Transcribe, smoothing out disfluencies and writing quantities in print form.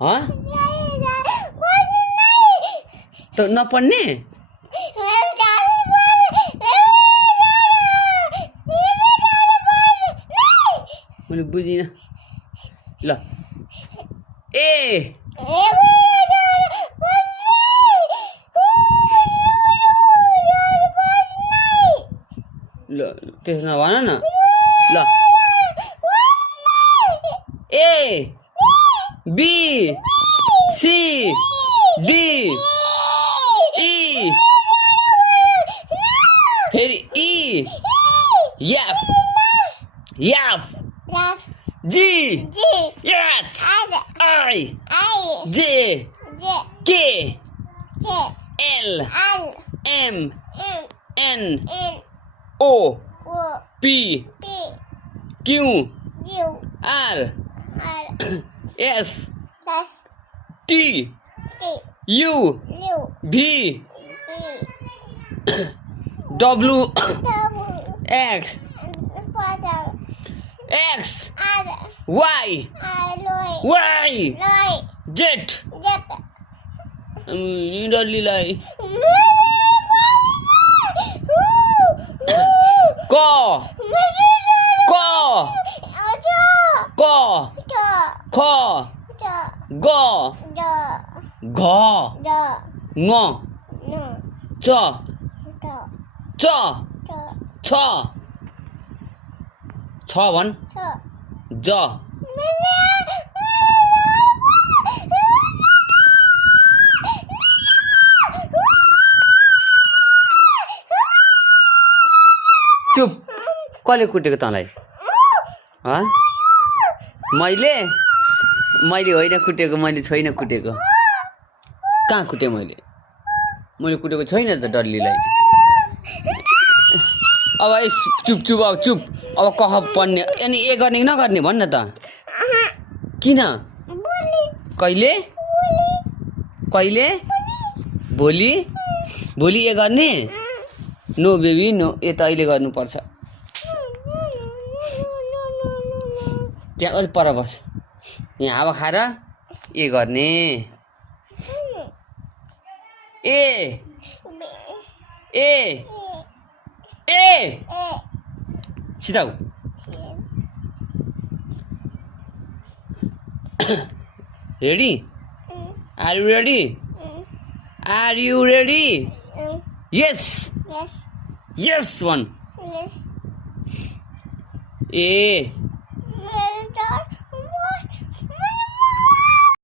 हाँ तो नपढ्ने मैले बुझिनँ ल ए ल त्यसो नभन न ल A B C D E फेरि E F F G H I J K L M N O P Q R S T U V W X X Y Y Z डल्लीलाई क क क ख ग घ ङ च च छ छ भन् ज चुप कसले कुटेको तँलाई मैले होइन कुटेको मैले छैन कुटेको कहाँ कुटेँ मैले कुटेको छैन त डल्लीलाई अब चुप चुप अब चुप अब कह पढ्ने अनि ए गर्ने कि नगर्ने भन् न त किन कहिले भोलि ए गर्ने नो बेबी नो ए त अहिले गर्नुपर्छ त्यहाँ अलिक पर बस यहाँ हावा खाएर ए गर्ने ए ए ए सिधाउ ready are you ready yes one A